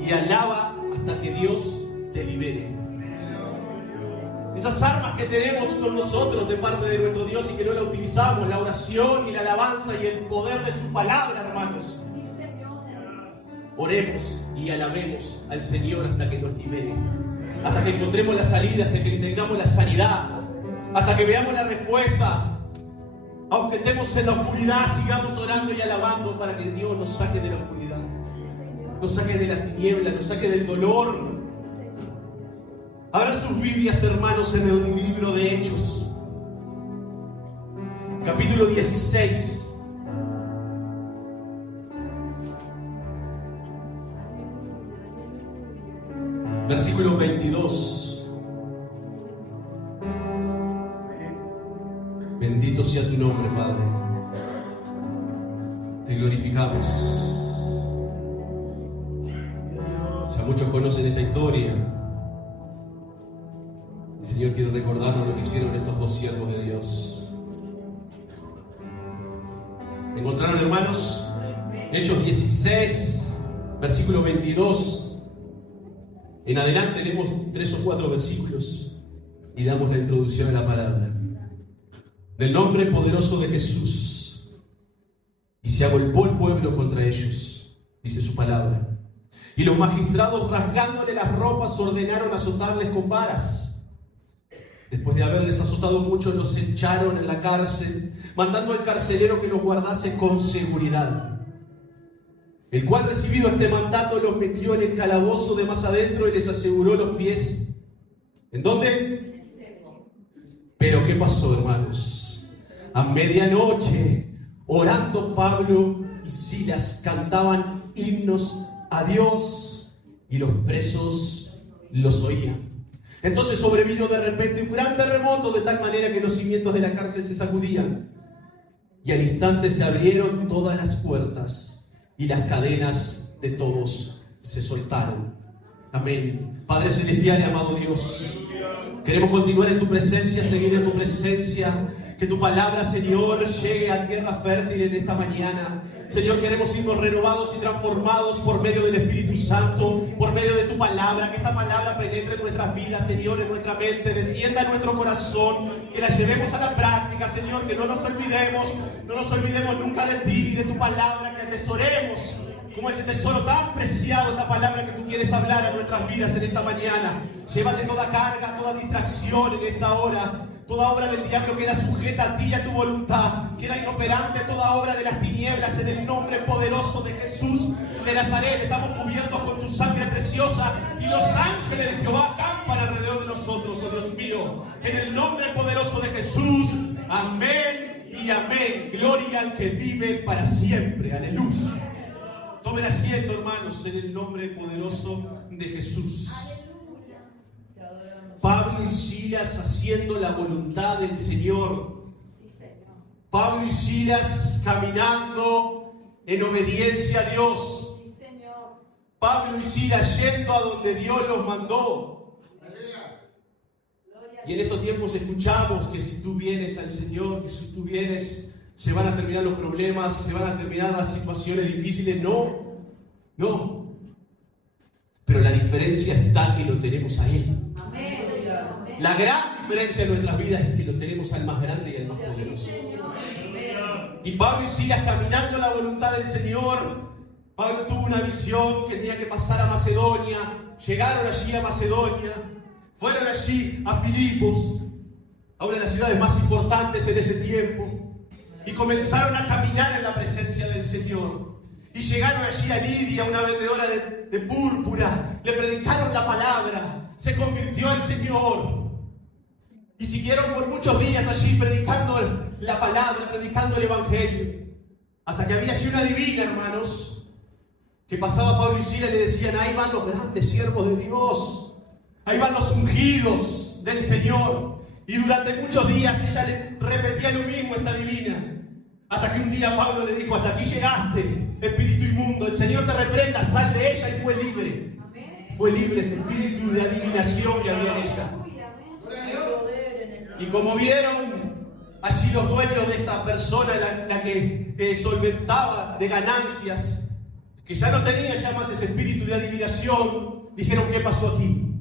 y alaba hasta que Dios te libere. Esas armas que tenemos con nosotros de parte de nuestro Dios y que no la utilizamos, la oración y la alabanza y el poder de su palabra, hermanos. Oremos y alabemos al Señor hasta que nos libere, hasta que encontremos la salida, hasta que tengamos la sanidad, hasta que veamos la respuesta. Aunque estemos en la oscuridad, sigamos orando y alabando para que Dios nos saque de la oscuridad, nos saque de la tiniebla, nos saque del dolor. Abran sus Biblias, hermanos, en el libro de Hechos, capítulo 16. Versículo 22. Bendito sea tu nombre, Padre. Te glorificamos. Ya muchos conocen esta historia. El Señor quiere recordarnos lo que hicieron estos dos siervos de Dios. ¿Encontraron, hermanos? Hechos 16, versículo 22. En adelante tenemos 3 o 4 versículos y damos la introducción a la palabra. Del nombre poderoso de Jesús. Y se agolpó el pueblo contra ellos, dice su palabra. Y los magistrados, rasgándole las ropas, ordenaron azotarles con varas. Después de haberles azotado mucho, los echaron en la cárcel, mandando al carcelero que los guardase con seguridad. El cual, recibido este mandato, los metió en el calabozo de más adentro y les aseguró los pies. ¿En dónde? Pero ¿qué pasó, hermanos? A medianoche, orando, Pablo y Silas cantaban himnos a Dios y los presos los oían. Entonces sobrevino de repente un gran terremoto, de tal manera que los cimientos de la cárcel se sacudían. Y al instante se abrieron todas las puertas y las cadenas de todos se soltaron. Amén. Padre celestial y amado Dios, queremos continuar en tu presencia, seguir en tu presencia. Que tu palabra, Señor, llegue a tierra fértil en esta mañana. Señor, queremos irnos renovados y transformados por medio del Espíritu Santo, por medio de tu palabra. Que esta palabra penetre en nuestras vidas, Señor, en nuestra mente, descienda en nuestro corazón. Que la llevemos a la práctica, Señor, que no nos olvidemos nunca de ti ni de tu palabra. Que atesoremos como ese tesoro tan preciado, esta palabra que tú quieres hablar a nuestras vidas en esta mañana. Llévate toda carga, toda distracción en esta hora. Toda obra del diablo queda sujeta a ti y a tu voluntad. Queda inoperante toda obra de las tinieblas en el nombre poderoso de Jesús de Nazaret. Estamos cubiertos con tu sangre preciosa y los ángeles de Jehová acampan alrededor de nosotros, oh Dios mío. En el nombre poderoso de Jesús. Amén y amén. Gloria al que vive para siempre. Aleluya. Tomen asiento, hermanos, en el nombre poderoso de Jesús. Pablo y Silas haciendo la voluntad del Señor. Pablo y Silas caminando en obediencia a Dios. Pablo y Silas yendo a donde Dios los mandó. Y en estos tiempos escuchamos que si tú vienes al Señor, que si tú vienes, se van a terminar los problemas, se van a terminar las situaciones difíciles. No. Pero la diferencia está que lo tenemos a Él. Amén. La gran diferencia en nuestras vidas es que lo tenemos al más grande y al más poderoso. Y Pablo y Silas caminando la voluntad del Señor. Pablo tuvo una visión que tenía que pasar a Macedonia. Llegaron allí a Macedonia. Fueron allí a Filipos, a una de las ciudades más importantes en ese tiempo. Y comenzaron a caminar en la presencia del Señor. Y llegaron allí a Lidia, una vendedora de púrpura. Le predicaron la palabra. Se convirtió al Señor. Y siguieron por muchos días allí predicando la palabra, predicando el Evangelio. Hasta que había allí una divina, hermanos, que pasaba Pablo y Silas y le decían: ahí van los grandes siervos de Dios. Ahí van los ungidos del Señor. Y durante muchos días ella le repetía lo mismo, esta divina. Hasta que un día Pablo le dijo: hasta aquí llegaste, espíritu inmundo. El Señor te reprenda, sal de ella. Y fue libre. Fue libre ese espíritu de adivinación que había en ella. Y como vieron allí los dueños de esta persona, la que solventaba de ganancias, que ya no tenía ya más ese espíritu de adivinación, dijeron, ¿qué pasó aquí?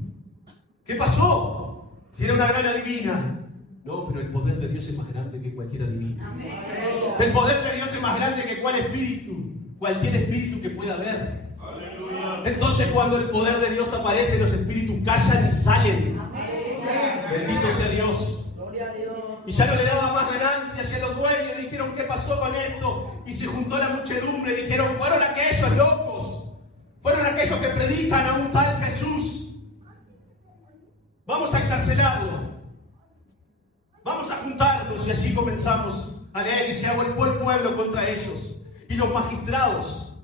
¿Qué pasó? Si era una gran adivina. No, pero el poder de Dios es más grande que cualquier adivina. El poder de Dios es más grande que cualquier espíritu que pueda haber. Entonces cuando el poder de Dios aparece, los espíritus callan y salen. Bendito sea Dios. Y ya no le daba más ganancias, y a los dueños dijeron, ¿qué pasó con esto? Y se juntó la muchedumbre y dijeron, fueron aquellos locos, fueron aquellos que predican a un tal Jesús. Vamos a encarcelarlo, vamos a juntarnos. Y así comenzamos a leer, y se agolpó el pueblo contra ellos. Y los magistrados,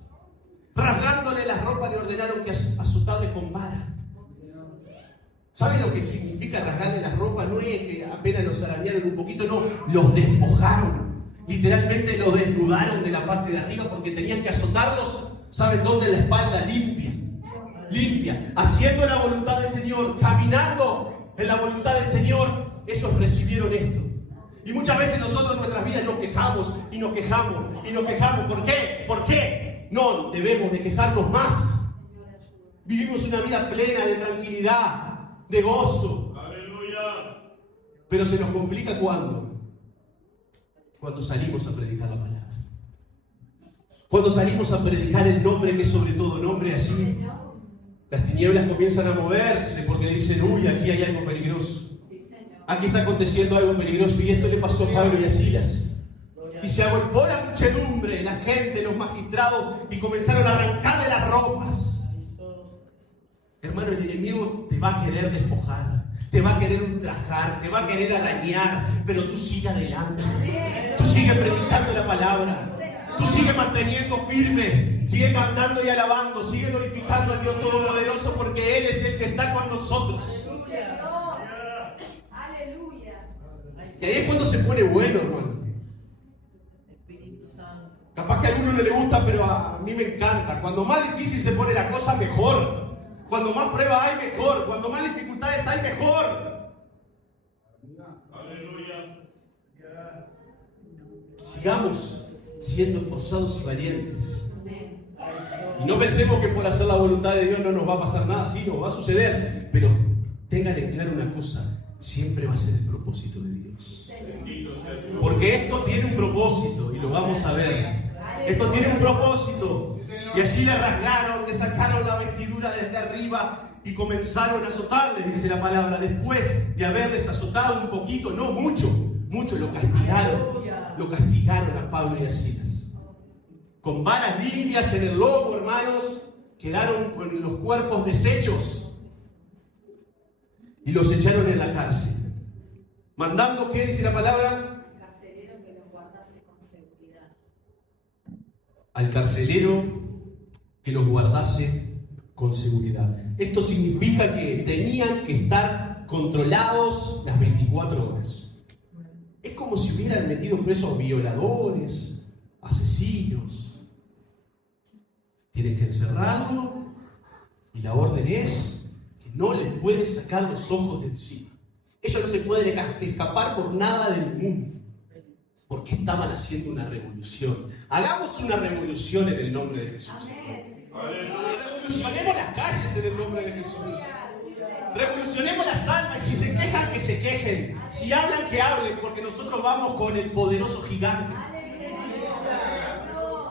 rasgándole las ropas, le ordenaron que azotarle con vara. ¿Saben lo que significa rasgarle las ropas? No es que apenas los arañaron un poquito, no, los despojaron. Literalmente los desnudaron de la parte de arriba porque tenían que azotarlos, ¿saben dónde? En la espalda, limpia, haciendo la voluntad del Señor, caminando en la voluntad del Señor. Ellos recibieron esto. Y muchas veces nosotros en nuestras vidas nos quejamos. ¿Por qué? ¿Por qué? No debemos de quejarnos más. Vivimos una vida plena de tranquilidad, de gozo. ¡Aleluya! Pero se nos complica cuando salimos a predicar la palabra. Cuando salimos a predicar el nombre que es sobre todo nombre, allí las tinieblas comienzan a moverse porque dicen, uy, aquí hay algo peligroso. Aquí está aconteciendo algo peligroso. Y esto le pasó a Pablo y a Silas. Y se agolpó la muchedumbre, la gente, los magistrados, y comenzaron a arrancarle las ropas. Hermano, el enemigo te va a querer despojar, te va a querer ultrajar, te va a querer arañar, pero tú sigue adelante. Tú sigue predicando la palabra. Tú sigue manteniendo firme, sigue cantando y alabando, sigue glorificando al Dios Todopoderoso, porque Él es el que está con nosotros. Y ahí es cuando se pone bueno, hermano. Capaz que a alguno no le gusta, pero a mí me encanta. Cuando más difícil se pone la cosa, mejor. Cuando más pruebas hay, mejor. Cuando más dificultades hay, mejor. Aleluya. Sigamos siendo esforzados y valientes. Y no pensemos que por hacer la voluntad de Dios no nos va a pasar nada. Sí, nos va a suceder. Pero tengan en claro una cosa. Siempre va a ser el propósito de Dios. Porque esto tiene un propósito. Y lo vamos a ver. Esto tiene un propósito. Y allí le rasgaron, le sacaron la vestidura desde arriba y comenzaron a azotarles, dice la palabra. Después de haberles azotado un poquito, no mucho, lo castigaron a Pablo y a Silas. Con varas limpias en el lomo, hermanos, quedaron con los cuerpos deshechos y los echaron en la cárcel. Mandando, ¿qué dice la palabra? Carcelero que los guardase con seguridad. Al carcelero que los guardase con seguridad. Esto significa que tenían que estar controlados las 24 horas. Es como si hubieran metido presos violadores, asesinos. Tienes que encerrarlo y la orden es que no les puedes sacar los ojos de encima. Ellos no se pueden escapar por nada del mundo, porque estaban haciendo una revolución. Hagamos una revolución en el nombre de Jesús. Revolucionemos las calles en el nombre de Jesús. Revolucionemos las almas. Y si se quejan, que se quejen. Si hablan, que hablen, porque nosotros vamos con el poderoso gigante.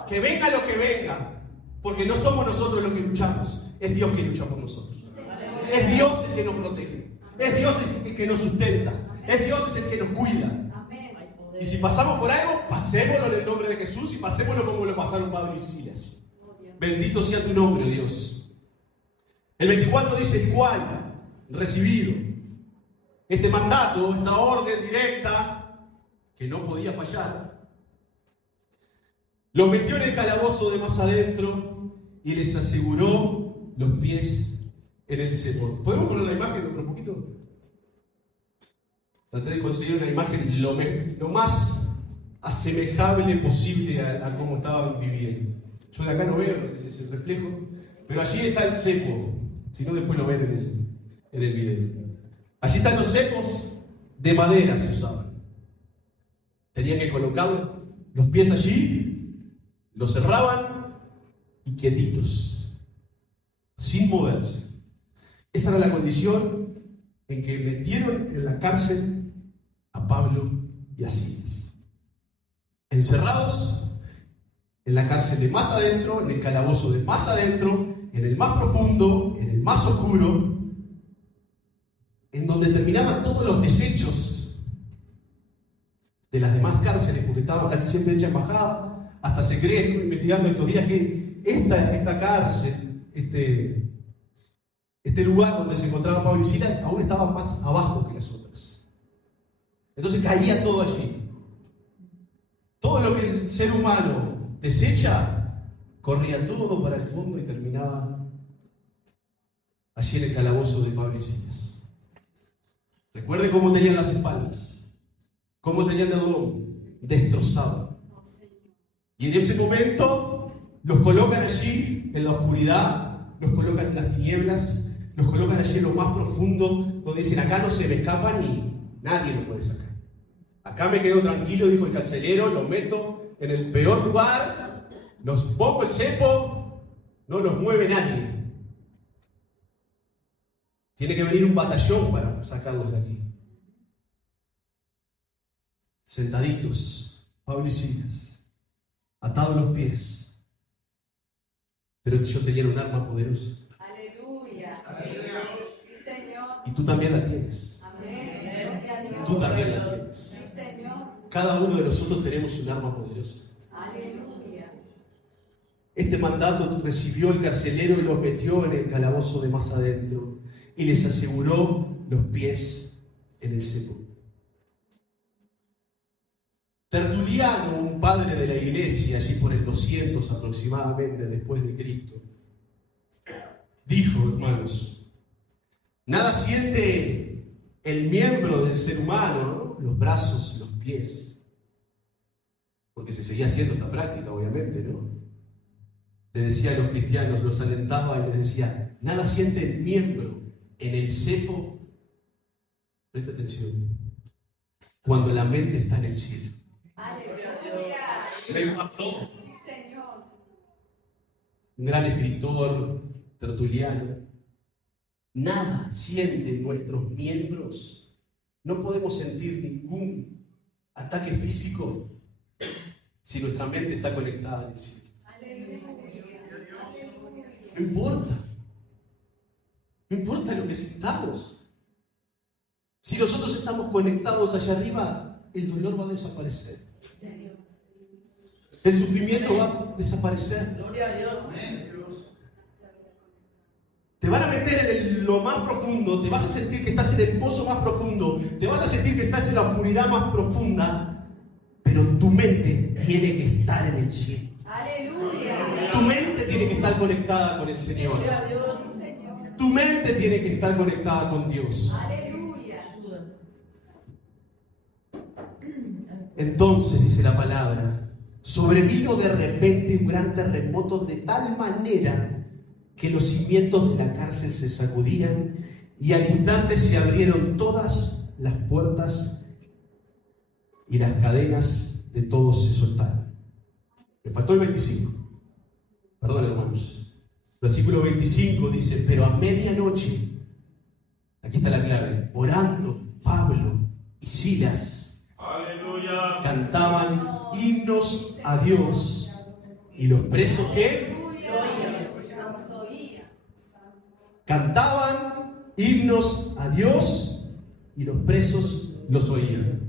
Que venga lo que venga, porque no somos nosotros los que luchamos, es Dios que lucha por nosotros. Es Dios el que nos protege. Es Dios el que nos sustenta. Es Dios el que nos cuida. Y si pasamos por algo, pasémoslo en el nombre de Jesús y pasémoslo como lo pasaron Pablo y Silas. Bendito sea tu nombre, Dios. El 24 dice, el cual, recibido este mandato, esta orden directa, que no podía fallar, los metió en el calabozo de más adentro y les aseguró los pies en el cepo. ¿Podemos poner la imagen otro poquito? Traté de conseguir una imagen lo más asemejable posible a cómo estaban viviendo. Yo de acá no veo, no sé si es el reflejo, pero allí está el cepo. Si no, después lo ven en el video. Allí están los cepos de madera, se usaban. Tenían que colocar los pies allí, los cerraban y y quietitos, sin moverse. Esa era la condición en que metieron en la cárcel a Pablo y a Silas. Encerrados en la cárcel de más adentro, en el calabozo de más adentro, en el más profundo, en el más oscuro, en donde terminaban todos los desechos de las demás cárceles, porque estaban casi siempre hechas bajadas. Hasta se cree, estuve investigando estos días, que esta cárcel, este lugar donde se encontraba Pablo y Silas, aún estaba más abajo que las otras. Entonces caía todo allí. Todo lo que el ser humano desecha, corría todo para el fondo y terminaba allí en el calabozo de Pablo y Silas. Recuerde cómo tenían las espaldas, cómo tenían el lomo destrozado. Y en ese momento los colocan allí en la oscuridad, los colocan en las tinieblas, los colocan allí en lo más profundo, donde dicen: acá no se me escapan y nadie me puede sacar. Acá me quedo tranquilo, dijo el carcelero, los meto en el peor lugar, los pongo el cepo, no los mueve nadie. Tiene que venir un batallón para sacarlos de aquí. Sentaditos, Pablo y Silas, atados los pies, pero ellos tenían un arma poderosa. Aleluya. Sí, Señor. Y tú también la tienes. Amén. Gloria a Dios. Tú también la tienes. Sí, Señor. Cada uno de nosotros tenemos un arma poderosa. Aleluya. Este mandato recibió el carcelero y los metió en el calabozo de más adentro y les aseguró los pies en el cepo. Tertuliano, un padre de la iglesia, allí por el 200 aproximadamente después de Cristo, dijo, hermanos, nada siente el miembro del ser humano, ¿no? Los brazos y los pies, porque se seguía haciendo esta práctica, obviamente, ¿no? Le decía a los cristianos, los alentaba y les decía, nada siente el miembro en el cepo, presta atención, cuando la mente está en el cielo. Aleluya. Me mató. Sí, Señor. Un gran escritor tertuliano. Nada sienten nuestros miembros. No podemos sentir ningún ataque físico si nuestra mente está conectada en el cielo. No importa. No importa lo que sintamos. Si nosotros estamos conectados allá arriba, el dolor va a desaparecer. El sufrimiento va a desaparecer. Gloria a Dios. Te van a meter en lo más profundo, te vas a sentir que estás en el pozo más profundo, te vas a sentir que estás en la oscuridad más profunda, pero tu mente tiene que estar en el cielo. Aleluya. Tu mente tiene que estar conectada con el Señor. Gloria a Dios. Tu mente tiene que estar conectada con Dios. Aleluya. Entonces, dice la palabra, sobrevino de repente un gran terremoto de tal manera que los cimientos de la cárcel se sacudían y al instante se abrieron todas las puertas y las cadenas de todos se soltaron. Me faltó el 25. Perdón, hermanos. Versículo 25 dice, pero a medianoche, aquí está la clave, orando Pablo y Silas, aleluya, cantaban himnos a Dios y los presos que cantaban himnos a Dios y los presos los oían.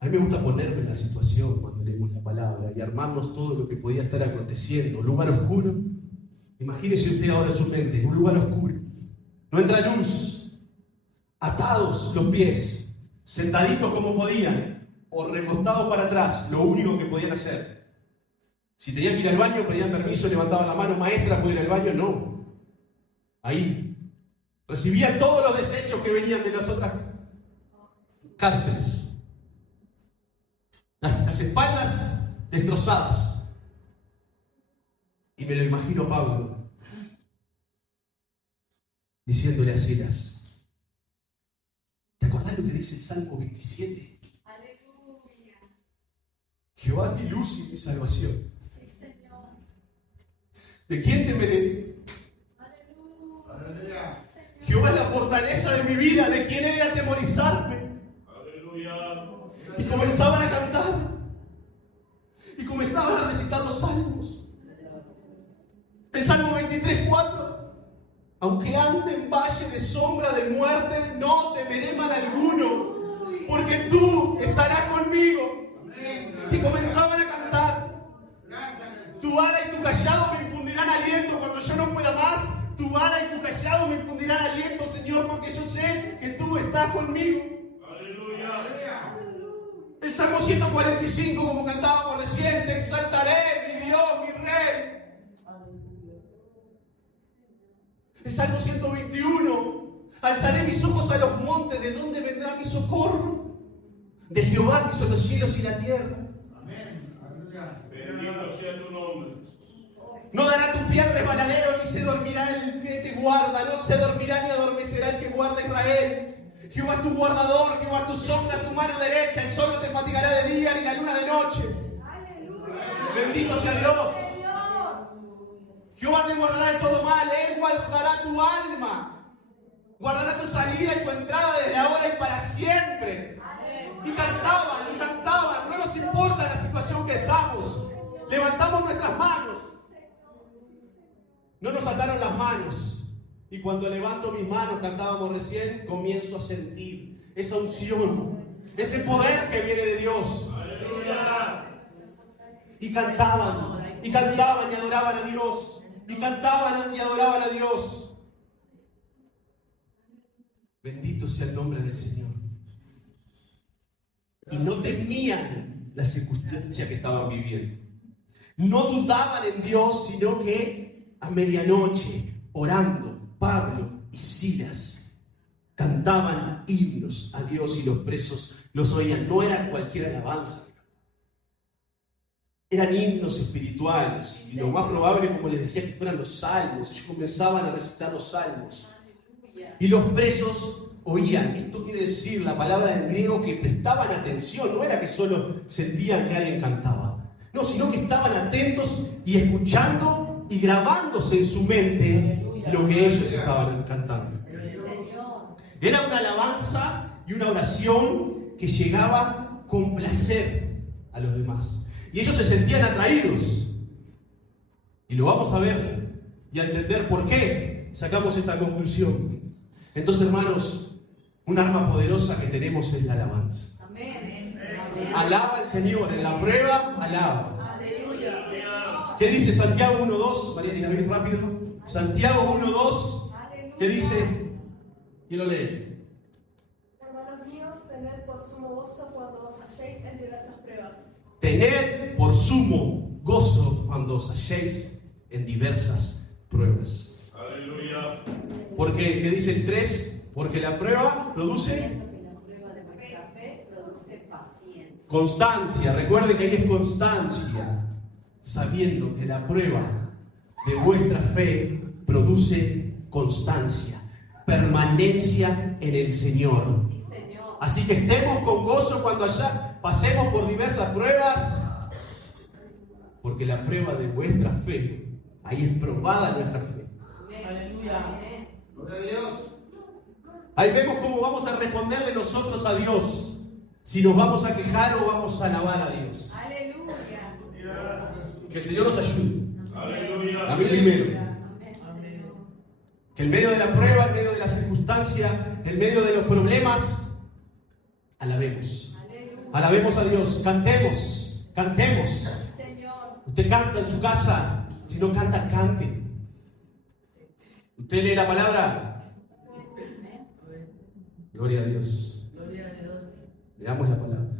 A mí me gusta ponerme en la situación cuando leemos la palabra y armarnos todo lo que podía estar aconteciendo. Un lugar oscuro. Imagínese usted ahora en su mente, un lugar oscuro. No entra luz. Atados los pies, sentaditos como podían, o recostados para atrás, lo único que podían hacer. Si tenían que ir al baño, pedían permiso, levantaban la mano, maestra, ¿puedo ir al baño? No. Ahí. Recibían todos los desechos que venían de las otras cárceles. Las espaldas destrozadas. Y me lo imagino a Pablo diciéndole a Silas, ¿te acordás lo que dice el Salmo 27? Aleluya. Jehová es mi luz y mi salvación. Sí, Señor. ¿De quién temeré? Jehová es la fortaleza de mi vida. ¿De quién he de atemorizarme? Y comenzaban a cantar. Y comenzaban a recitar los salmos. El Salmo 23:4. Aunque ande en valle de sombra de muerte, no temeré mal alguno, porque tú estarás conmigo. Y comenzaban a cantar. Tu vara y tu callado me infundirán aliento cuando yo no pueda más. Tu vara y tu callado me infundirán aliento, Señor, porque yo sé que tú estás conmigo. Aleluya. El Salmo 145, como cantábamos recién, te exaltaré, mi Dios, mi Rey. El Salmo 121, alzaré mis ojos a los montes, ¿de dónde vendrá mi socorro? De Jehová que hizo los cielos y la tierra. Amén. Aleluya. Bendito sea tu nombre. No dará tu pie al resbaladero, ni se dormirá el que te guarda, no se dormirá ni adormecerá el que guarda a Israel. Jehová tu guardador, Jehová tu sombra, tu mano derecha, el sol no te fatigará de día, ni la luna de noche. Bendito sea Dios. Jehová te guardará de todo mal, Él guardará tu alma, guardará tu salida y tu entrada desde ahora y para siempre. Y cantaban, no nos importa la situación que estamos, levantamos nuestras manos. No nos ataron las manos. Y cuando levanto mis manos, cantábamos recién, comienzo a sentir esa unción, ese poder que viene de Dios. Y cantaban y adoraban a Dios. Y cantaban y adoraban a Dios. Bendito sea el nombre del Señor. Y no temían la circunstancia que estaban viviendo. No dudaban en Dios, sino que a medianoche, orando, Pablo y Silas cantaban himnos a Dios y los presos los oían. No era cualquier alabanza. Eran himnos espirituales. Y lo más probable, como les decía, que fueran los salmos. Ellos comenzaban a recitar los salmos. Y los presos oían. Esto quiere decir, la palabra en griego, que prestaban atención. No era que solo sentían que alguien cantaba. No, sino que estaban atentos y escuchando y grabándose en su mente lo que ellos estaban cantando. Era una alabanza y una oración que llegaba a complacer a los demás. Y ellos se sentían atraídos. Y lo vamos a ver y a entender por qué sacamos esta conclusión. Entonces, hermanos, un arma poderosa que tenemos es la alabanza. Amén. Alaba al Señor, en la prueba, alaba. Aleluya. ¿Qué dice Santiago 1:2? María, dígame rápido. Santiago 1:2. ¿Qué dice? ¿Quién lo lee? Hermanos míos, tened por sumo gozo cuando os halléis en diversas pruebas. Tened por sumo gozo cuando os halléis en diversas pruebas. Aleluya. Porque, ¿qué dice el 3? Porque la prueba produce La prueba de vuestra fe produce paciencia. constancia. Recuerde que ahí es constancia, sabiendo que la prueba de vuestra fe produce constancia, permanencia en el Señor. Sí, Señor. Así que estemos con gozo cuando allá pasemos por diversas pruebas, porque la prueba de vuestra fe, ahí es probada nuestra fe. Aleluya. Amén. Gloria a Dios. Ahí vemos cómo vamos a responderle nosotros a Dios, si nos vamos a quejar o vamos a alabar a Dios. Aleluya. Que el Señor nos ayude. Aleluya. A mí primero. Amén. Que en medio de la prueba, en medio de la circunstancia, en medio de los problemas, alabemos. Aleluya. Alabemos a Dios. Cantemos. Cantemos. Señor. Usted canta en su casa. Si no canta, cante. Usted lee la palabra. Gloria a Dios. Leamos la palabra.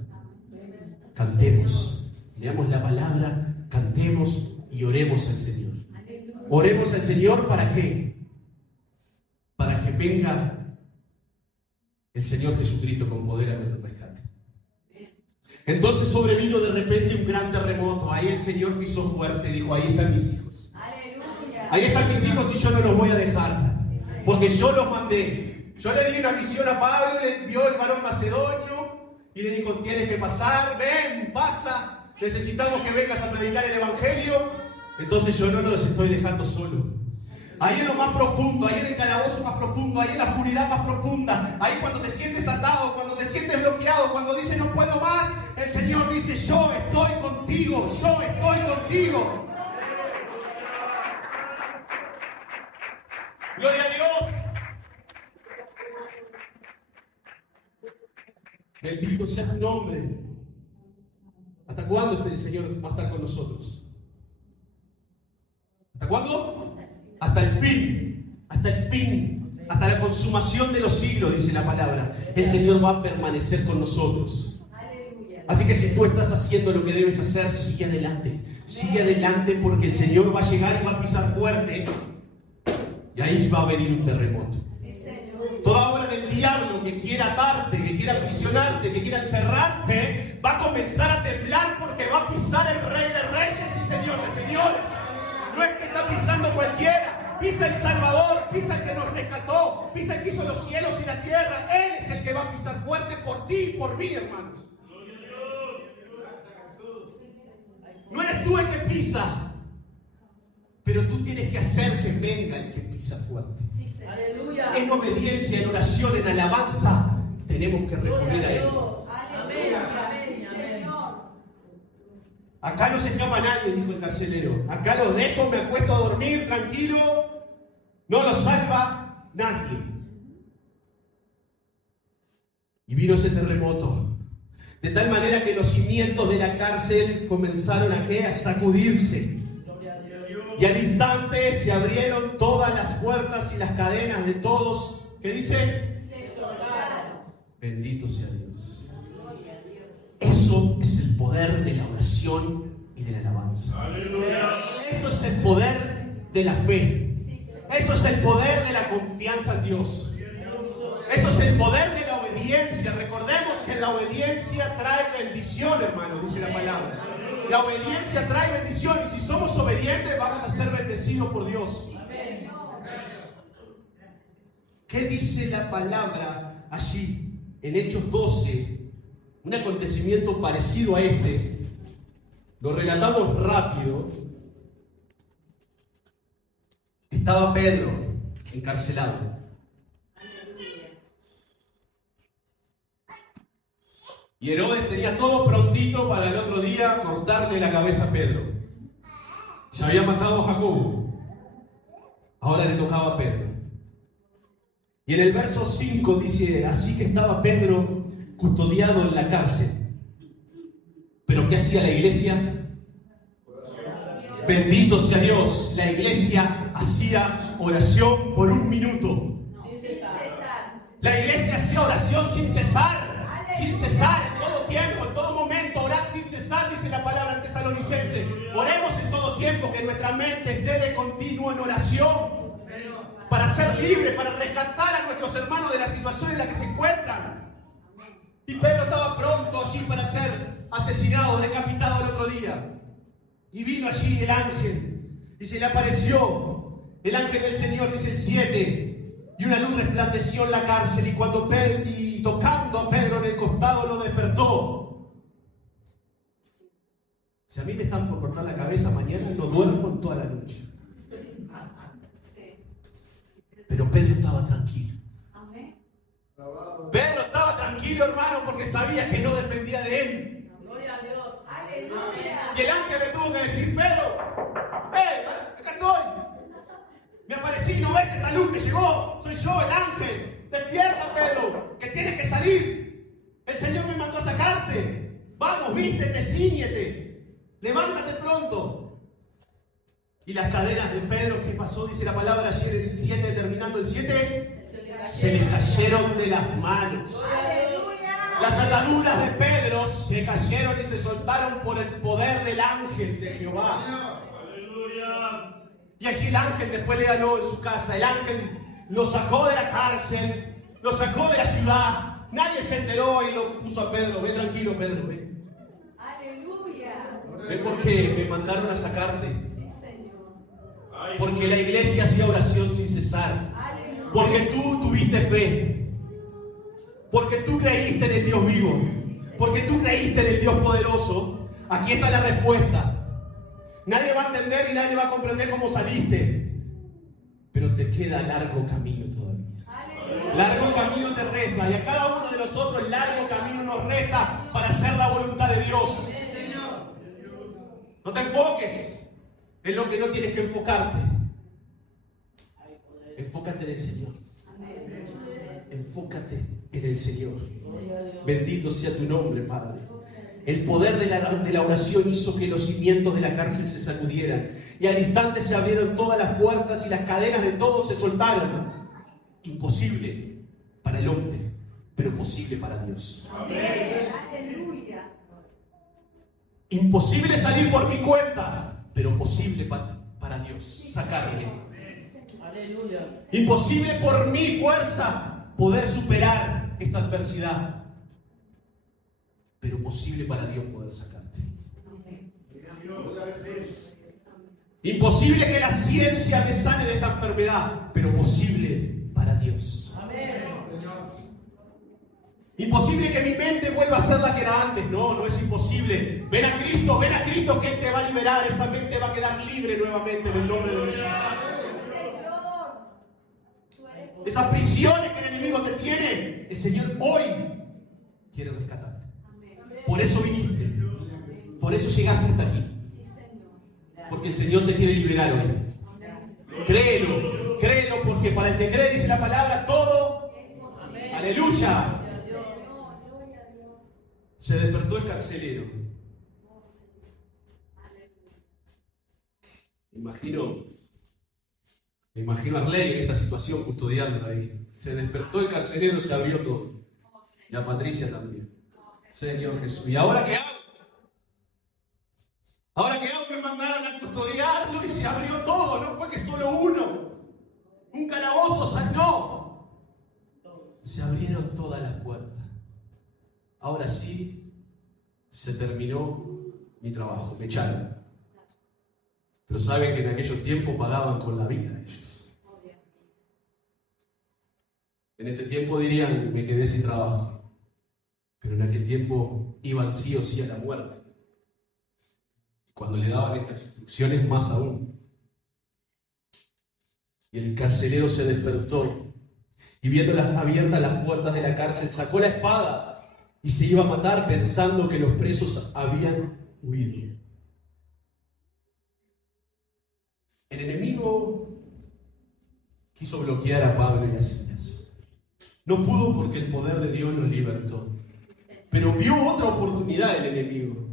Cantemos. Leamos la palabra, cantemos y oremos al Señor. Oremos al Señor, ¿para qué? Para que venga el Señor Jesucristo con poder a nuestro rescate. Entonces sobrevino de repente un gran terremoto. Ahí el Señor pisó fuerte y dijo: ahí están mis hijos. Aleluya. Ahí están mis hijos y yo no los voy a dejar. Porque yo los mandé. Yo le di una visión a Pablo, le envió el varón macedonio y le dijo: tienes que pasar, ven, pasa. Necesitamos que vengas a predicar el Evangelio. entonces yo no los estoy dejando solos. Ahí en lo más profundo, ahí en el calabozo más profundo, ahí en la oscuridad más profunda, ahí cuando te sientes atado, cuando te sientes bloqueado, cuando dices no puedo más, el Señor dice yo estoy contigo, yo estoy contigo. Gloria a Dios. Bendito sea tu nombre. ¿Hasta cuándo el Señor va a estar con nosotros? ¿Hasta cuándo? Hasta el fin. Hasta el fin. Hasta la consumación de los siglos, dice la palabra. El Señor va a permanecer con nosotros. Así que si tú estás haciendo lo que debes hacer, sigue adelante. Sigue adelante porque el Señor va a llegar y va a pisar fuerte. Y ahí va a venir un terremoto. Toda obra del diablo que quiera atarte, que quiera aprisionarte, que quiera encerrarte, va a comenzar a temblar porque va a pisar el Rey de Reyes y Señor de Señores. No es que está pisando cualquiera, pisa el Salvador, pisa el que nos rescató, pisa el que hizo los cielos y la tierra. Él es el que va a pisar fuerte por ti y por mí, hermanos. No eres tú el que pisa, pero tú tienes que hacer que venga el que pisa fuerte. Aleluya. En obediencia, en oración, en alabanza, tenemos que recurrir a Él. Acá no se escapa nadie, dijo el carcelero. Acá los dejo, me acuesto a dormir tranquilo. No los salva nadie. Y vino ese terremoto. De tal manera que los cimientos de la cárcel comenzaron a sacudirse. Y al instante se abrieron todas las puertas y las cadenas de todos. ¿Qué dice? Se soltaron. Bendito sea Dios. Eso es el poder de la oración y de la alabanza. Aleluya. Eso es el poder de la fe. Eso es el poder de la confianza en Dios. Eso es el poder de la obediencia. Recordemos que la obediencia trae bendición, hermano, dice la palabra. La obediencia trae bendición y si somos obedientes vamos a ser bendecidos por Dios. ¿Qué dice la palabra allí en Hechos 12? Un acontecimiento parecido a este. Lo relatamos rápido. Estaba Pedro encarcelado. Y Herodes tenía todo prontito para el otro día cortarle la cabeza a Pedro. Ya había matado a Jacobo. Ahora le tocaba a Pedro. Y en el verso 5 dice, así que estaba Pedro custodiado en la cárcel. ¿Pero qué hacía la iglesia? Bendito sea Dios. La iglesia hacía oración por un minuto. La iglesia hacía oración sin cesar. Sin cesar, en todo tiempo, en todo momento, orar sin cesar, dice la palabra en Tesalonicense. Oremos en todo tiempo, que nuestra mente esté de continuo en oración, para ser libre, para rescatar a nuestros hermanos de la situación en la que se encuentran. Y Pedro estaba pronto allí para ser asesinado, decapitado el otro día. Y vino allí el ángel, y se le apareció el ángel del Señor, dice el 7. Y una luz resplandeció en la cárcel, y tocando a Pedro en el costado lo despertó. Si a mí me están por cortar la cabeza mañana, no duermo en toda la noche. Pero Pedro estaba tranquilo. Pedro estaba tranquilo, hermano, porque sabía que no dependía de él. Gloria a Dios. Aleluya. Y el ángel le tuvo que decir, Pedro, acá estoy. Me aparecí, ¿no ves esta luz que llegó? Soy yo, el ángel. Despierta, Pedro, que tienes que salir. El Señor me mandó a sacarte. Vamos, vístete, cíñete. Levántate pronto. Y las cadenas de Pedro, ¿qué pasó? Dice la palabra ayer en el 7, terminando el 7. Se le cayeron de las manos. Aleluya. Las ataduras de Pedro se cayeron y se soltaron por el poder del ángel de Jehová. Aleluya. Y allí el ángel después le ganó en su casa. El ángel lo sacó de la cárcel, lo sacó de la ciudad. Nadie se enteró y lo puso a Pedro. Ve tranquilo, Pedro, ve. Aleluya. Ve porque me mandaron a sacarte. Sí, Señor. Porque la iglesia hacía oración sin cesar. Aleluya. Porque tú tuviste fe. Porque tú creíste en el Dios vivo. Porque tú creíste en el Dios poderoso. Aquí está la respuesta. Nadie va a entender y nadie va a comprender cómo saliste. Pero te queda largo camino todavía. Largo camino te resta. Y a cada uno de nosotros largo camino nos resta para hacer la voluntad de Dios. No te enfoques en lo que no tienes que enfocarte. Enfócate en el Señor. Enfócate en el Señor. Bendito sea tu nombre, Padre. El poder de la oración hizo que los cimientos de la cárcel se sacudieran. Y al instante se abrieron todas las puertas y las cadenas de todos se soltaron. Imposible para el hombre, pero posible para Dios. Aleluya. Imposible salir por mi cuenta, pero posible para Dios sacarme. Aleluya. Imposible por mi fuerza poder superar esta adversidad, pero posible para Dios poder sacarte. Imposible que la ciencia me sane de esta enfermedad, pero posible para Dios. Imposible que mi mente vuelva a ser la que era antes. No, no es imposible. Ven a Cristo, que Él te va a liberar. Esa mente va a quedar libre nuevamente en el nombre de Jesús. Esas prisiones que el enemigo te tiene, el Señor hoy quiere rescatarte. Por eso viniste. Por eso llegaste hasta aquí. Porque el Señor te quiere liberar hoy. Créelo, créelo, porque para el que cree, dice la palabra, todo. Aleluya. Se despertó el carcelero. Me imagino a Arley en esta situación custodiando ahí. Se despertó el carcelero, se abrió todo. Y a Patricia también. Señor Jesús. ¿Y ahora qué hago? ¿Ahora qué hago? Me mandaron a custodiarlo y se abrió todo. No fue que solo uno. Un calabozo, no. Se abrieron todas las puertas. Ahora sí, se terminó mi trabajo. Me echaron. Pero saben que en aquellos tiempos pagaban con la vida ellos. En este tiempo dirían, me quedé sin trabajo. Pero en aquel tiempo iban sí o sí a la muerte. Cuando le daban estas instrucciones, más aún. Y el carcelero se despertó y viendo abiertas las puertas de la cárcel, sacó la espada y se iba a matar pensando que los presos habían huido. El enemigo quiso bloquear a Pablo y a Silas. No pudo porque el poder de Dios los libertó. Pero vio otra oportunidad el enemigo,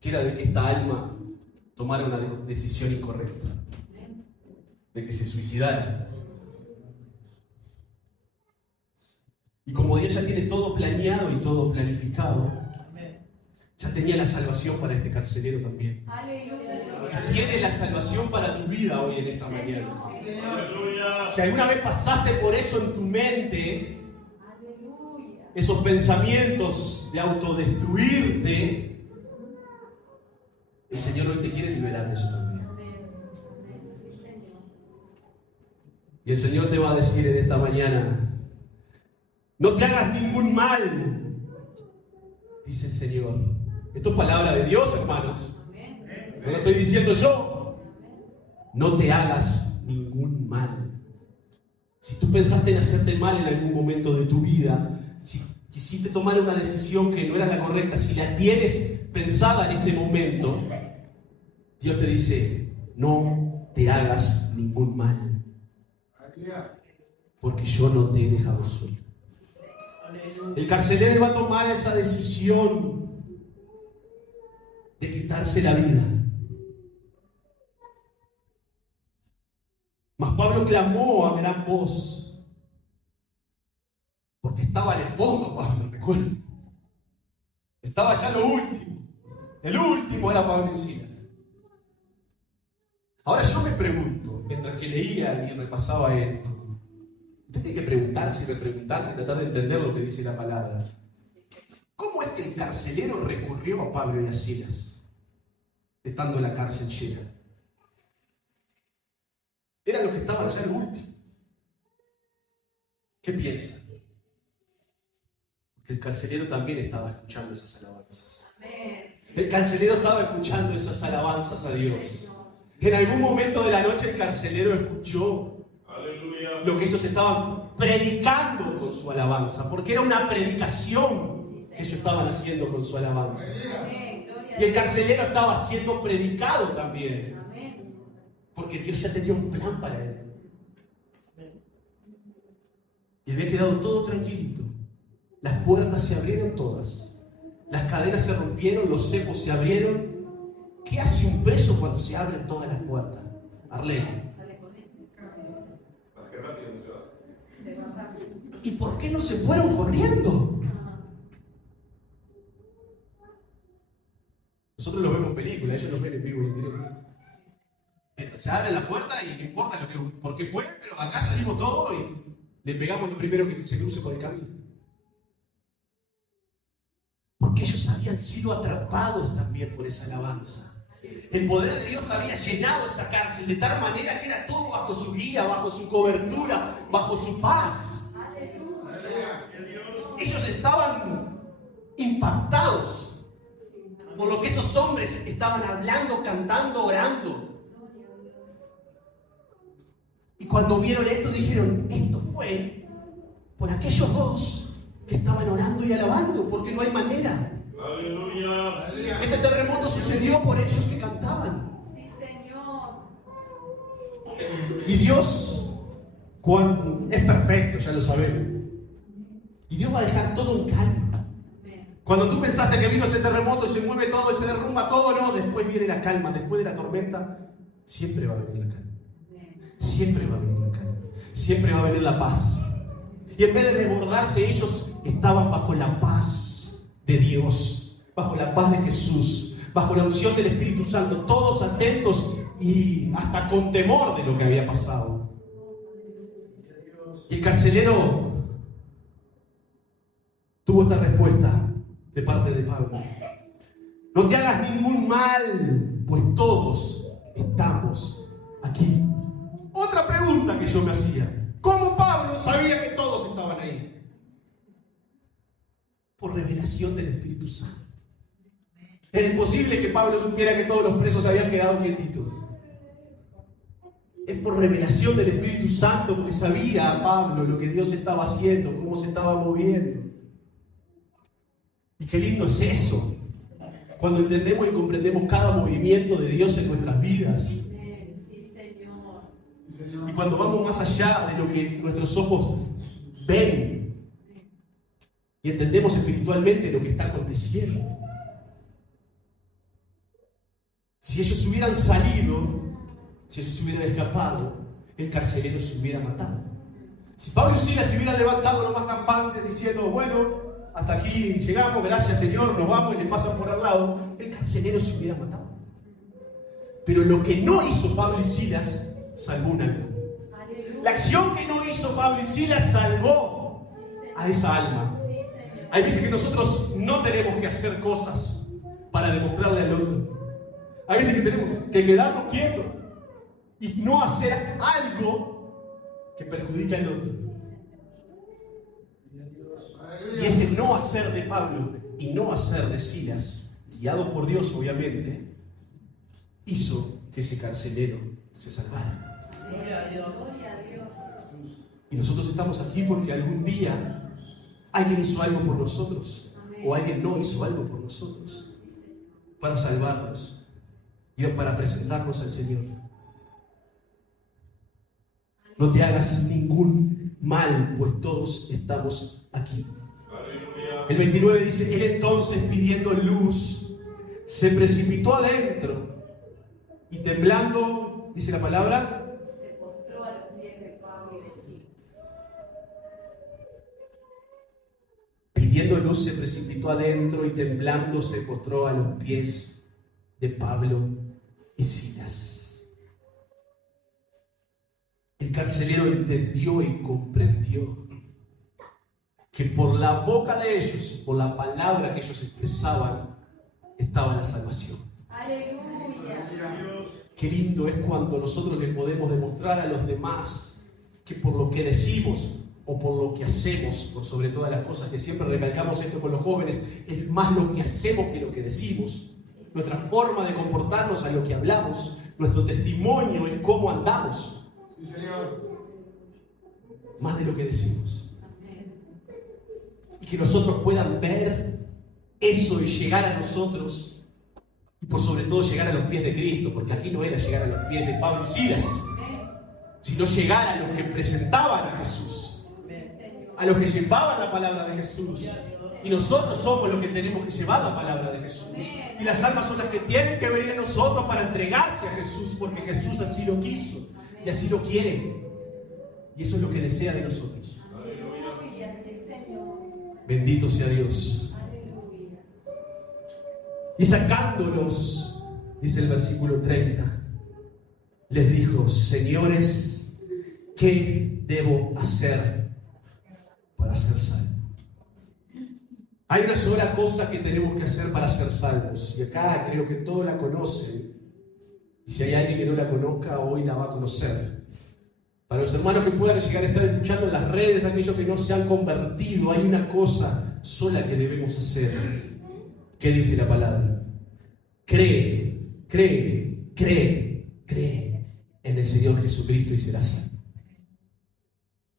que era de que esta alma tomara una decisión incorrecta, de que se suicidara. Y como Dios ya tiene todo planeado y todo planificado, ya tenía la salvación para este carcelero también. Tiene la salvación para tu vida hoy en esta mañana. Si alguna vez pasaste por eso en tu mente, esos pensamientos de autodestruirte, el Señor hoy te quiere liberar de eso también. Y el Señor te va a decir en esta mañana, no te hagas ningún mal, dice el Señor. Esto es palabra de Dios, hermanos. No lo estoy diciendo yo. No te hagas ningún mal. Si tú pensaste en hacerte mal en algún momento de tu vida, si quisiste tomar una decisión que no era la correcta, si la tienes pensada en este momento, Dios te dice, no te hagas ningún mal. Porque yo no te he dejado solo. El carcelero va a tomar esa decisión de quitarse la vida. Mas Pablo clamó a gran voz, porque estaba en el fondo, Pablo, recuerda. Estaba ya lo último. El último era Pablo y Silas. Ahora yo me pregunto, mientras que leía y repasaba esto, usted tiene que preguntarse, tratar de entender lo que dice la palabra. ¿Cómo es que el carcelero recurrió a Pablo y a Silas, estando en la cárcel llena? Eran los que estaban allá lo último. ¿Qué piensan? Porque el carcelero también estaba escuchando esas alabanzas. El carcelero estaba escuchando esas alabanzas a Dios. En algún momento de la noche el carcelero escuchó Aleluya. lo que ellos estaban predicando con su alabanza, porque era una predicación que ellos estaban haciendo con su alabanza. Amén. Gloria a Y el Dios. carcelero estaba siendo predicado también, Amén. porque Dios ya tenía un plan para él. Y había quedado todo tranquilito. Las puertas se abrieron todas. Las cadenas se rompieron, los cepos se abrieron. ¿Qué hace un preso cuando se abren todas las puertas? Arlene. Sale con él. Más que rápido se va. Se va rápido. ¿Y por qué no se fueron corriendo? Nosotros lo vemos en películas, ellos lo ven en vivo y en directo. Se abre la puerta y no importa por qué fue, pero acá salimos todos y le pegamos lo primero que se cruce por el camino. Porque ellos habían sido atrapados también por esa alabanza. El poder de Dios había llenado esa cárcel de tal manera que era todo bajo su guía, bajo su cobertura, bajo su paz. Aleluya. Ellos estaban impactados por lo que esos hombres estaban hablando, cantando, orando. Y cuando vieron esto dijeron, esto fue por aquellos dos que estaban orando y alabando, porque no hay manera. Aleluya. Este terremoto sucedió por ellos que cantaban. Sí, Señor. Y Dios es perfecto, ya lo sabemos. Y Dios va a dejar todo en calma. Amén. Cuando tú pensaste que vino ese terremoto y se mueve todo y se derrumba todo, no, después viene la calma, después de la tormenta, siempre va a venir la calma. Amén. Siempre va a venir la calma, siempre va a venir la paz. Y en vez de desbordarse, ellos estaban bajo la paz de Dios, bajo la paz de Jesús, bajo la unción del Espíritu Santo, todos atentos y hasta con temor de lo que había pasado. Y el carcelero tuvo esta respuesta de parte de Pablo: no te hagas ningún mal, pues todos estamos aquí. Otra pregunta que yo me hacía: ¿cómo Pablo sabía que todos estaban ahí? Por revelación del Espíritu Santo. Era imposible que Pablo supiera que todos los presos habían quedado quietitos. Es por revelación del Espíritu Santo, porque sabía a Pablo lo que Dios estaba haciendo, cómo se estaba moviendo. Y qué lindo es eso, cuando entendemos y comprendemos cada movimiento de Dios en nuestras vidas. Amén. Sí, Señor. Y cuando vamos más allá de lo que nuestros ojos ven y entendemos espiritualmente lo que está aconteciendo. Si ellos hubieran salido, si ellos se hubieran escapado, el carcelero se hubiera matado. Si Pablo y Silas se hubieran levantado lo más campantes diciendo, bueno, hasta aquí llegamos, gracias Señor, nos vamos, y le pasan por al lado, el carcelero se hubiera matado. Pero lo que no hizo Pablo y Silas salvó un alma. Aleluya. La acción que no hizo Pablo y Silas salvó a esa alma. Sí, Señor. Hay veces que nosotros no tenemos que hacer cosas para demostrarle al otro. Hay veces que tenemos que quedarnos quietos y no hacer algo que perjudique al otro. Y ese no hacer de Pablo y no hacer de Silas, guiado por Dios obviamente, hizo que ese carcelero se salvara. Gloria a Dios. Gloria a Dios. Y nosotros estamos aquí porque algún día alguien hizo algo por nosotros, o alguien no hizo algo por nosotros, para salvarnos y para presentarnos al Señor. No te hagas ningún mal, pues todos estamos aquí. Aleluya. El 29 dice, él entonces pidiendo luz, se precipitó adentro y temblando, dice la palabra, Se postró a los pies de Pablo y de Silas. pidiendo luz se precipitó adentro y temblando se postró a los pies de Pablo y Silas. El carcelero entendió y comprendió que por la boca de ellos, por la palabra que ellos expresaban, estaba la salvación. Aleluya. Qué lindo es cuando nosotros le podemos demostrar a los demás que por lo que decimos o por lo que hacemos, por sobre todas las cosas, que siempre recalcamos esto con los jóvenes, es más lo que hacemos que lo que decimos. nuestra forma de comportarnos, a lo que hablamos, nuestro testimonio es cómo andamos, Sí, Señor. más de lo que decimos. Y que nosotros puedan ver eso y llegar a nosotros, y por sobre todo llegar a los pies de Cristo, porque aquí no era llegar a los pies de Pablo y Silas, sino llegar a los que presentaban a Jesús, a los que llevaban la palabra de Jesús. Y nosotros somos los que tenemos que llevar la palabra de Jesús. Y las almas son las que tienen que venir a nosotros para entregarse a Jesús, porque Jesús así lo quiso y así lo quiere. Y eso es lo que desea de nosotros. Aleluya, sí, Señor. Bendito sea Dios. Aleluya. Y sacándolos, dice el versículo 30, les dijo: señores, ¿qué debo hacer para ser salvo? Hay una sola cosa que tenemos que hacer para ser salvos, y acá creo que todos la conocen, y si hay alguien que no la conozca, hoy la va a conocer. Para los hermanos que puedan llegar a estar escuchando en las redes, aquellos que no se han convertido, hay una cosa sola que debemos hacer. ¿Qué dice la palabra? Cree en el Señor Jesucristo y serás salvo.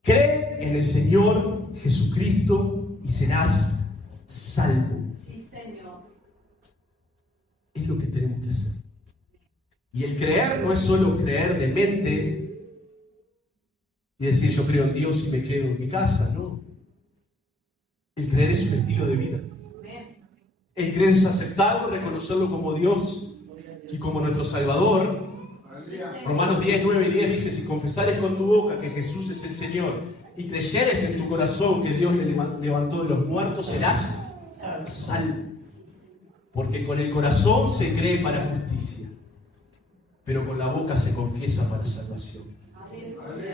Cree en el Señor Jesucristo y serás salvo. Sí, Señor. Es lo que tenemos que hacer. Y el creer no es solo creer de mente y decir yo creo en Dios y me quedo en mi casa, no. El creer es un estilo de vida. El creer es aceptarlo, reconocerlo como Dios y como nuestro Salvador. Romanos 10, 9 y 10 dice: si confesares con tu boca que Jesús es el Señor y creyeres en tu corazón que Dios le levantó de los muertos, serás salvo. Porque con el corazón se cree para justicia, pero con la boca se confiesa para salvación.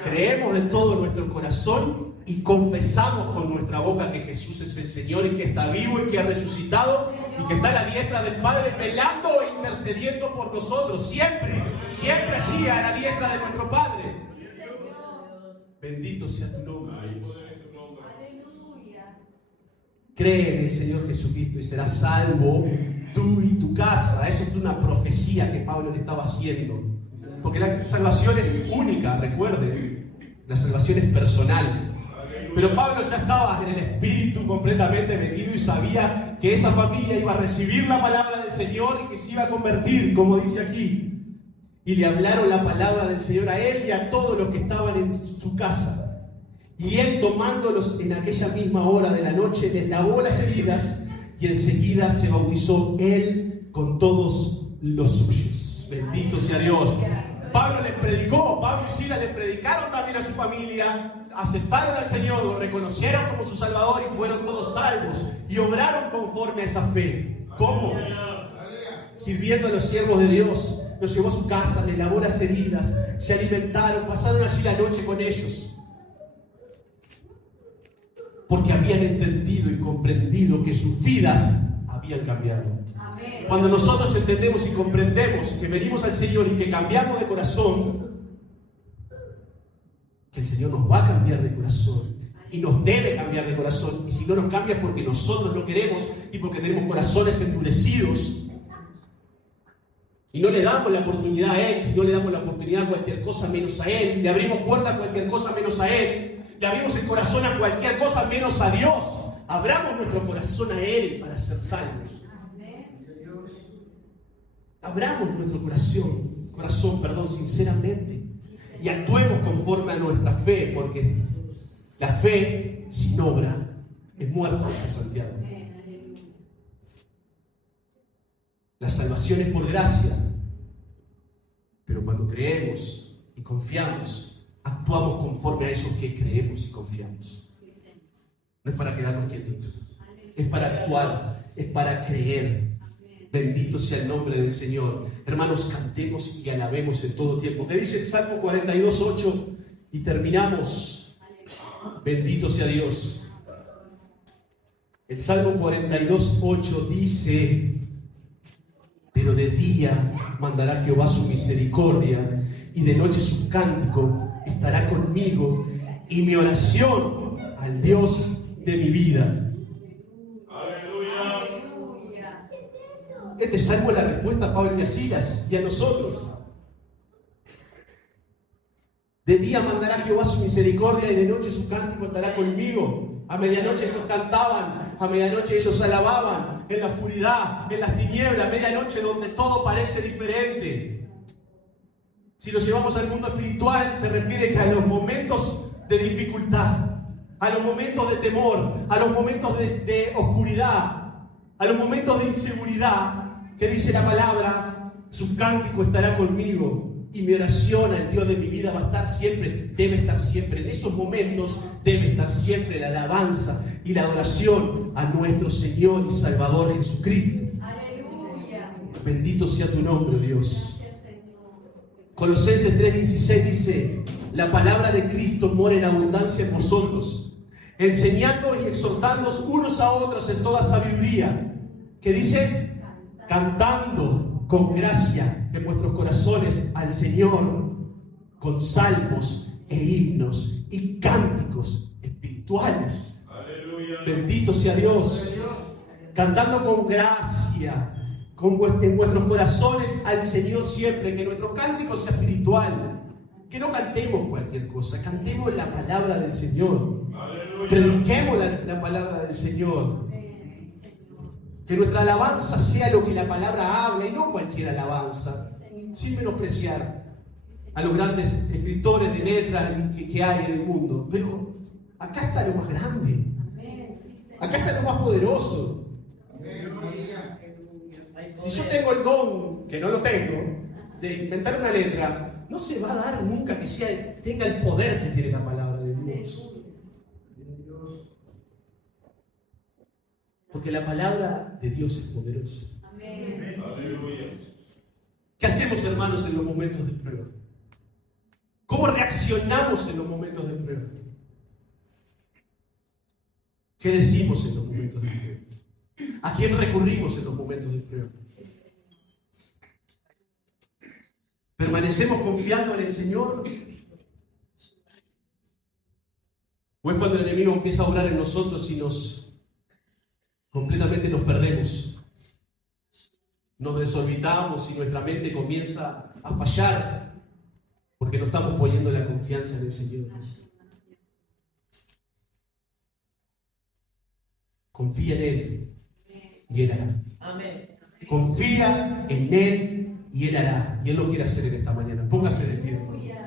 Creemos de todo nuestro corazón y confesamos con nuestra boca que Jesús es el Señor y que está vivo y que ha resucitado y que está a la diestra del Padre velando e intercediendo por nosotros, siempre allí a la diestra de nuestro Padre. Bendito sea tu nombre. Aleluya. Cree en el Señor Jesucristo y serás salvo tú y tu casa. Eso es una profecía que Pablo le estaba haciendo. Porque la salvación es única, recuerden. La salvación es personal. Pero Pablo ya estaba en el Espíritu completamente metido y sabía que esa familia iba a recibir la palabra del Señor y que se iba a convertir, como dice aquí. Y le hablaron la palabra del Señor a él y a todos los que estaban en su casa. Y él, tomándolos en aquella misma hora de la noche, les lavó las heridas y enseguida se bautizó él con todos los suyos. Bendito sea Dios. Pablo les predicó, Pablo y Silas les predicaron también a su familia, aceptaron al Señor, lo reconocieron como su Salvador y fueron todos salvos y obraron conforme a esa fe. ¿Cómo? Sirviendo a los siervos de Dios. Los llevó a su casa, les lavó las heridas, se alimentaron, pasaron allí la noche con ellos. Porque habían entendido y comprendido que sus vidas habían cambiado. Amén. Cuando nosotros entendemos y comprendemos que venimos al Señor y que cambiamos de corazón, que el Señor nos va a cambiar de corazón y nos debe cambiar de corazón. Y si no nos cambia es porque nosotros no queremos y porque tenemos corazones endurecidos. Y no le damos la oportunidad a Él, si no le damos la oportunidad a cualquier cosa menos a Él. Le abrimos puerta a cualquier cosa menos a Él. Le abrimos el corazón a cualquier cosa menos a Dios. Abramos nuestro corazón a Él para ser salvos. Abramos nuestro corazón, sinceramente. Y actuemos conforme a nuestra fe, porque la fe sin obra es muerta, dice Santiago. La salvación es por gracia, pero cuando creemos y confiamos, actuamos conforme a eso que creemos y confiamos. No es para quedarnos quietitos, es para actuar, es para creer. Bendito sea el nombre del Señor. Hermanos, cantemos y alabemos en todo tiempo. ¿Qué dice el Salmo 42:8? Y terminamos. Bendito sea Dios. El Salmo 42:8 dice: pero de día mandará Jehová su misericordia, y de noche su cántico estará conmigo, y mi oración al Dios de mi vida. Aleluya. Este salmo es la respuesta a Pablo y a Silas y a nosotros. De día mandará Jehová su misericordia y de noche su cántico estará conmigo. A medianoche ellos cantaban, a medianoche ellos alababan, en la oscuridad, en las tinieblas, a medianoche donde todo parece diferente. Si lo llevamos al mundo espiritual, se refiere que a los momentos de dificultad, a los momentos de temor, a los momentos de oscuridad, a los momentos de inseguridad, que dice la palabra, su cántico estará conmigo. Y mi oración al Dios de mi vida va a estar siempre, debe estar siempre. En esos momentos debe estar siempre la alabanza y la adoración a nuestro Señor y Salvador Jesucristo. Aleluya. Bendito sea tu nombre, Dios. Gracias, Señor. Colosenses 3:16 dice, la palabra de Cristo mora en abundancia en vosotros, enseñando y exhortándoos unos a otros en toda sabiduría. ¿Qué dice? Cantando con gracia en vuestros corazones al Señor, con salmos e himnos y cánticos espirituales. Aleluya. Bendito sea Dios. Cantando con gracia en vuestros corazones al Señor siempre, que nuestro cántico sea espiritual, que no cantemos cualquier cosa, cantemos la palabra del Señor, Aleluya. prediquemos la palabra del Señor. Que nuestra alabanza sea lo que la palabra habla y no cualquier alabanza, sin menospreciar a los grandes escritores de letras que hay en el mundo. Pero acá está lo más grande, acá está lo más poderoso. Si yo tengo el don, que no lo tengo, de inventar una letra, no se va a dar nunca que tenga el poder que tiene la palabra de Dios. Porque la palabra de Dios es poderosa. Amén. Aleluya. ¿Qué hacemos, hermanos, en los momentos de prueba? ¿Cómo reaccionamos en los momentos de prueba? ¿Qué decimos en los momentos de prueba? ¿A quién recurrimos en los momentos de prueba? ¿Permanecemos confiando en el Señor? ¿O es cuando el enemigo empieza a obrar en nosotros y completamente nos perdemos? Nos desorbitamos y nuestra mente comienza a fallar porque no estamos poniendo la confianza en el Señor. Confía en Él y Él hará. Amén. Confía en Él y Él hará. Y Él lo quiere hacer en esta mañana. Póngase de pie, por favor.